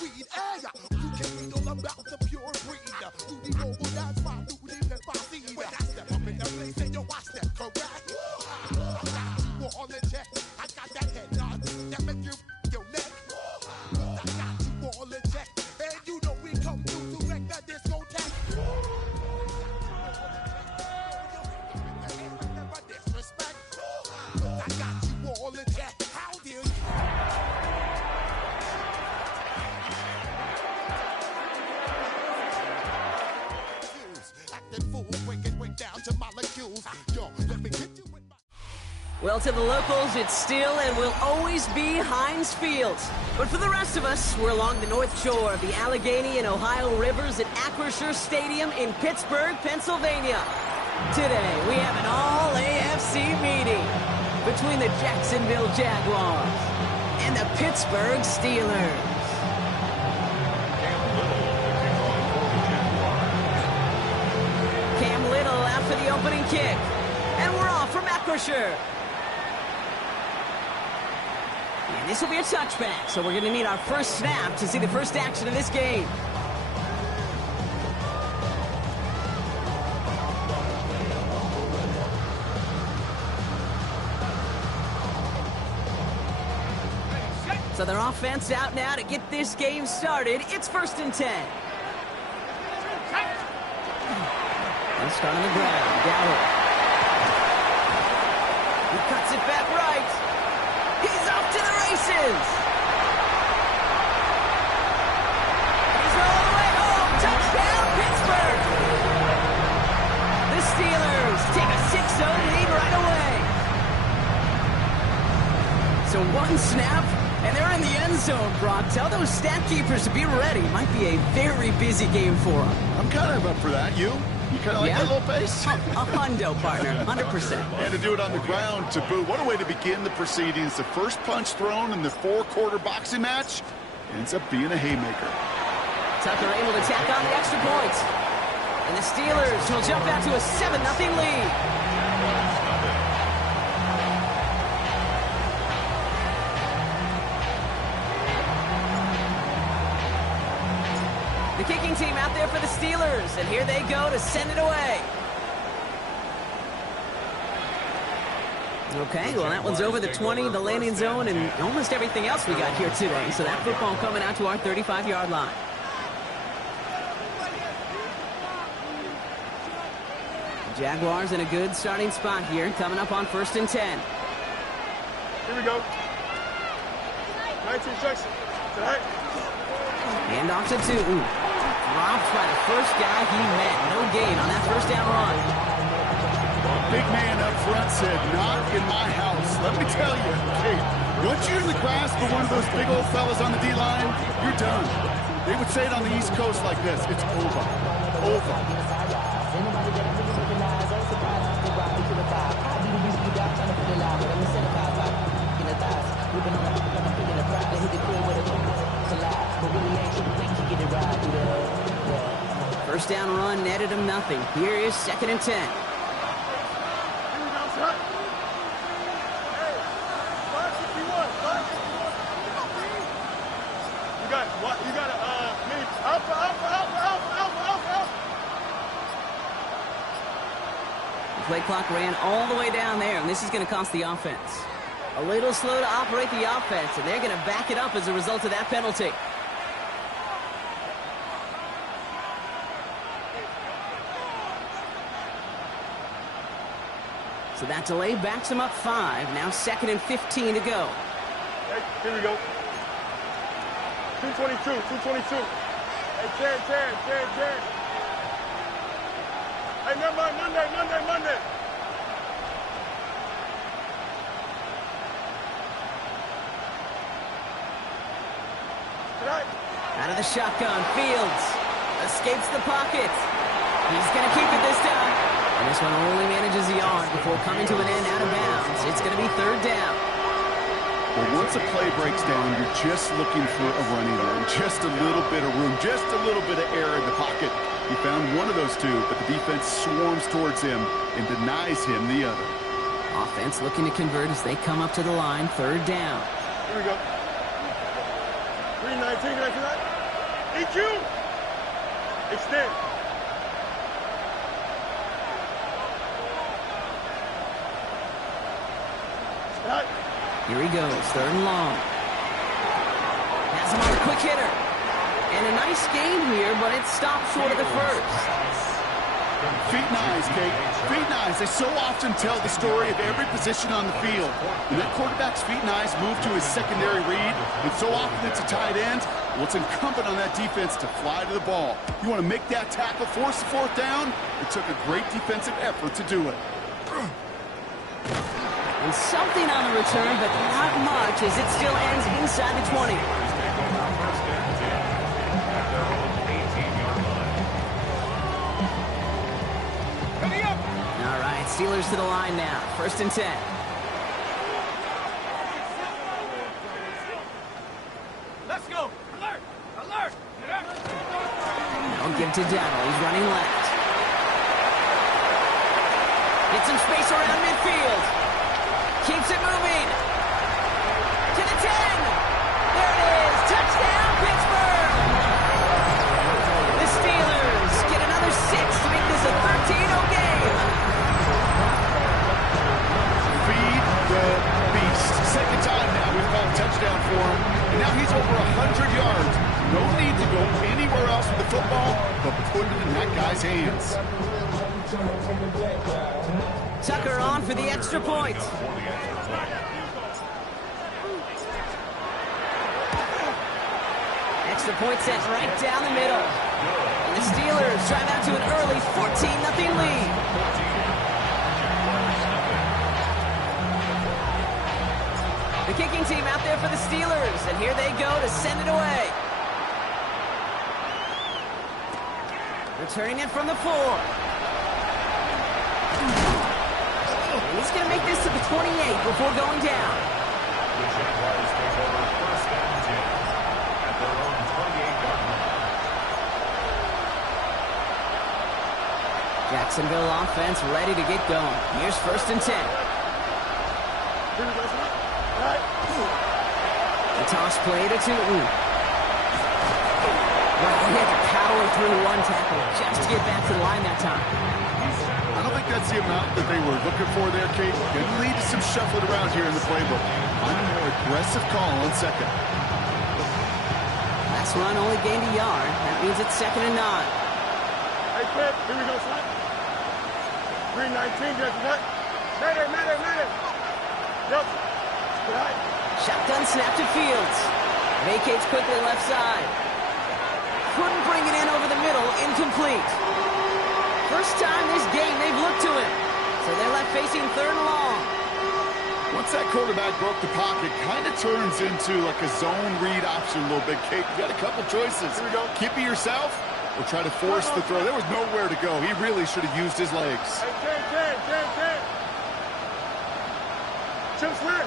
weed. Hey, you can't read all about the pure breed. Rudy Noble, that's my Rudy Pepsi. When I step up in the place, and yo, I step correct. I got you all in check. I got that head nod that make you your neck. I got you all in check. And you know we come through to wreck the discotheque. Disrespect. I got you all in check. How dare you? Acting fool, break down to molecules. Yo, let me hit you with my... Well, to the locals, it's still and will always be Heinz Field. But for the rest of us, we're along the north shore of the Allegheny and Ohio rivers at Acrisure Stadium in Pittsburgh, Pennsylvania. Today, we have an all-AFC meeting between the Jacksonville Jaguars and the Pittsburgh Steelers. Cam Little out for the opening kick. And we're off from Acrisure. And this will be a touchback, so we're going to need our first snap to see the first action of this game. So their offense out now to get this game started. It's 1st and 10. Let's start on the ground. Gallup. He cuts it back right. He's off to the races. He's all the way home. Touchdown, Pittsburgh. The Steelers take a 6-0 lead right away. So one snap, and they're in the end zone, Brock. Tell those stat keepers to be ready. Might be a very busy game for them. I'm kind of up for that. You kind of like that little pace? A hundo, partner. 100%. And to do it on the ground to boot. What a way to begin the proceedings. The first punch thrown in the 4-quarter boxing match ends up being a haymaker. Tucker able to tack on the extra point. And the Steelers will jump out to a 7-0 lead. The kicking team out there for the Steelers, and here they go to send it away. Okay, well, that one's over the 20, the landing zone, and almost everything else we got here today. So that football coming out to our 35-yard line. The Jaguars in a good starting spot here, coming up on 1st and 10. Here we go. 19 instruction. Tonight. Hand off to Tootin. Dropped by the first guy he met. No gain on that first down run. Big man up front said, not in my house. Let me tell you, Kate, once you're in the grasp of one of those big old fellas on the D-line, you're done. They would say it on the East Coast like this. It's over. Over. First down run netted him nothing. Here is 2nd and 10. You got alpha. The play clock ran all the way down there, and this is going to cost the offense. A little slow to operate the offense, and they're going to back it up as a result of that penalty. So that delay backs them up 5. Now 2nd and 15 to go. Hey, here we go. 222. Hey, Jared. Hey, never mind. Monday. Tonight. Out of the shotgun, Fields escapes the pocket. He's going to keep it this time. And this one only manages a yard before coming to an end out of bounds. It's going to be 3rd down. Well, once a play breaks down, you're just looking for a running room, just a little bit of room, just a little bit of air in the pocket. He found one of those two, but the defense swarms towards him and denies him the other. Offense looking to convert as they come up to the line. 3rd down. Here we go. 3 319, 319. EQ. Extend. Stop. Here he goes, 3rd and long. Has him on the quick hitter. And a nice game here, but it stopped short of the first. Feet and eyes, Kate. Feet and eyes. They so often tell the story of every position on the field. When that quarterback's feet and eyes move to his secondary read, and so often it's a tight end, well, it's incumbent on that defense to fly to the ball. You want to make that tackle, force the 4th down? It took a great defensive effort to do it. And something on the return, but not much, as it still ends inside the 20. All right, Steelers to the line now. 1st and 10. Let's go. Alert. Alert. Don't give to Dowdle. He's running left. Get some space around midfield. Keeps it moving. To the 10. There it is. Touchdown, Pittsburgh. The Steelers get another 6 to make this a 13-0 game. Feed the beast. 2nd time now we've called touchdown for him. And now he's over 100 yards. No need to go anywhere else with the football, but put it in that guy's hands. Tucker on for the extra point. Extra point sent right down the middle. And the Steelers drive out to an early 14-0 lead. The kicking team out there for the Steelers, and here they go to send it away. Returning it from the 4. And he's going to make this to the 28 before going down. Jacksonville offense ready to get going. Here's 1st and 10. The toss play to Tootin. Well, he had to power through one tackle just to get back to the line that time. I don't think that's the amount that they were looking for there, Kate. Going to lead to some shuffling around here in the playbook. I'm a more aggressive call on 2nd. Last run only gained a yard. That means it's 2nd and 9. Hey, Clip, here we go, son. 319, just what? Mayday. Yep. Shotgun snap to Fields. Vacates quickly left side. Couldn't bring it in over the middle. Incomplete. First time this game they've looked to him. So they're left facing 3rd and long. Once that quarterback broke the pocket, kind of turns into like a zone read option a little bit, Kate. You got a couple choices. Here we go. Keep it yourself or try to force the throw. There was nowhere to go. He really should have used his legs. Hey, 10. Chip swing.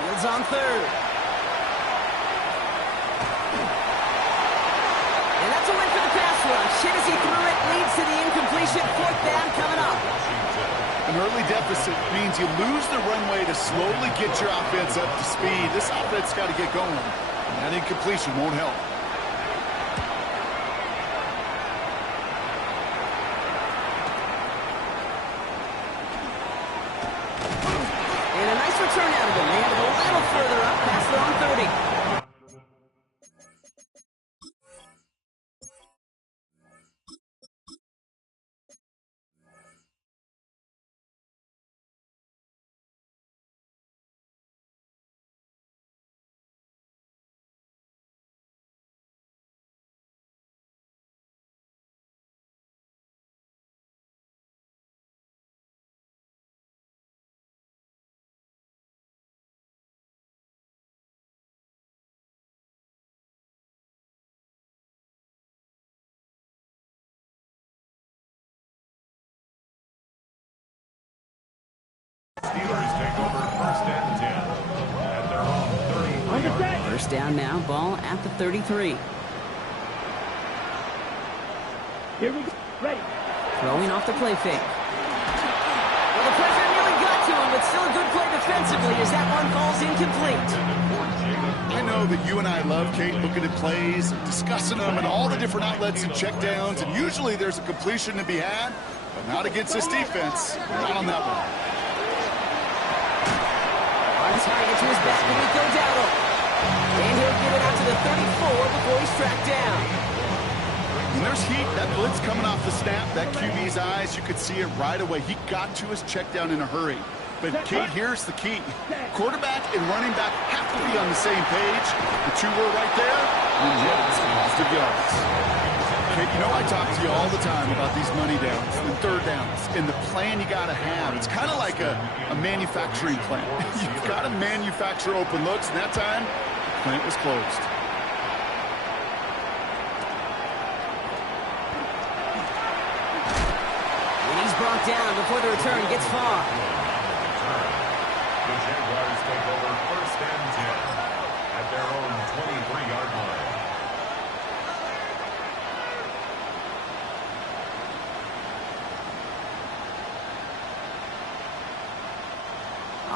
Fields on 3rd. And that's a win for the pass rush. Hit as he threw it, leads to the incompletion. 4th down coming up. An early deficit means you lose the runway to slowly get your offense up to speed. This offense got to get going. And that incompletion won't help. And a nice return out of him. They had to go a little further up past their own 30. Steelers take over 1st and 10 at their own 30. First down now, ball at the 33. Here we go. Ready. Throwing off the play fake. Well, the pressure nearly got to him, but but still a good play defensively as that one falls incomplete. I know that you and I love, Kate, looking at plays, discussing them, and all the different outlets and checkdowns, and usually there's a completion to be had, but not against this defense. Not on that one. Runs high into his back with Rico Dowdle. And he'll get it out to the 34 before he's tracked down. When there's heat, that blitz coming off the snap, that QB's eyes, you could see it right away. He got to his check down in a hurry. But, Kate, here's the key. Quarterback and running back have to be on the same page. The two were right there, and yes, positive yards. Kate, you know I talk to you all the time about these money downs and third downs and the plan you got to have. It's kind of like a manufacturing plant. You've got to manufacture open looks, and that time, the plant was closed. Brought down before the return gets far. The Jaguars take over 1st and 10 at their own 23-yard line.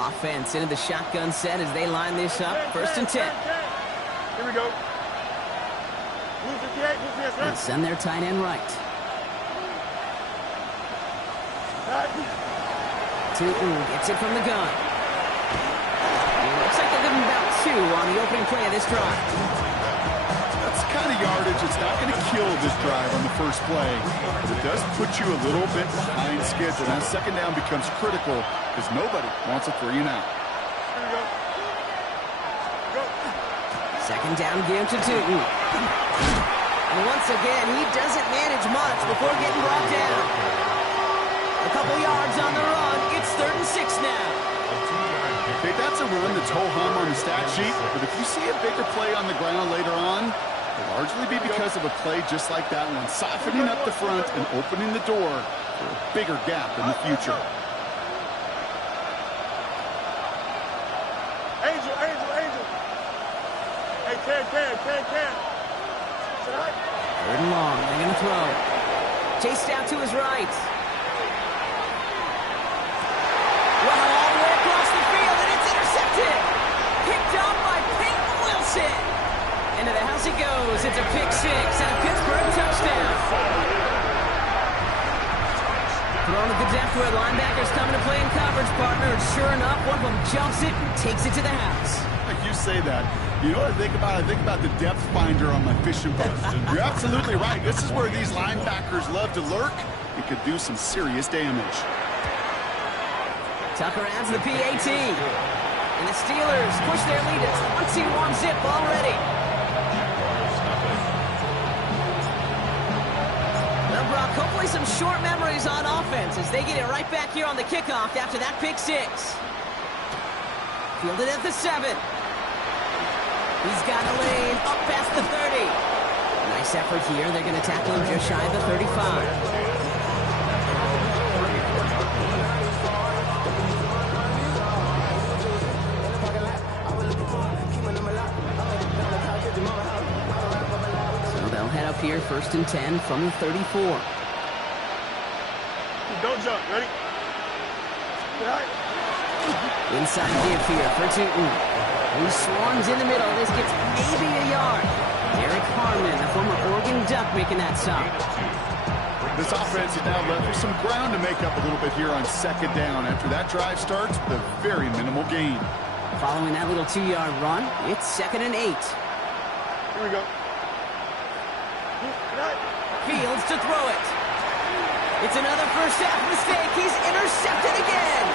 Offense into the shotgun set as they line this up. 1st and 10. Here we go. And send their tight end right. Tootin gets it from the gun. It looks like they'll give him about 2 on the opening play of this drive. That's the kind of yardage it's not going to kill this drive on the first play, but it does put you a little bit behind schedule. Now, second down becomes critical because nobody wants a 3 and out. Second down give to Tootin. And once again, he doesn't manage much before getting brought down. A couple yards on the run. It's 3rd and 6 now. Okay, that's a run that's ho-hum on the stat sheet, but if you see a bigger play on the ground later on, it'll largely be because of a play just like that one, softening up the front and opening the door for a bigger gap in the future. Angel. Hey, Ken. 3rd and long. They're going to throw. Chased out to his right. Wow, all the way across the field, and it's intercepted. Picked up by Peyton Wilson. Into the house he goes. It's a pick 6 and a Pittsburgh touchdown. Thrown at the depth where linebackers coming to play in coverage, partner. And sure enough, one of them jumps it and takes it to the house. Like you say that. You know what I think about? I think about the depth finder on my fishing boat. You're absolutely right. This is where these linebackers love to lurk. It could do some serious damage. Tucker adds the PAT. And the Steelers push their lead to 21 zip already. Well, Brock, hopefully some short memories on offense as they get it right back here on the kickoff after that pick 6. Fielded at the 7. He's got a lane up past the 30. Nice effort here. They're going to tackle him just shy of the 35. Head up here, 1st and 10 from the 34. Don't jump. Ready? Inside give here for Tootin. He swarms in the middle. This gets maybe a yard. Derek Harmon, the former Oregon Duck, making that stop. This offense is now left with some ground to make up a little bit here on 2nd down after that drive starts with a very minimal gain. Following that little 2-yard run, it's 2nd and 8. Here we go. Fields to throw it. It's another first half mistake. He's intercepted again.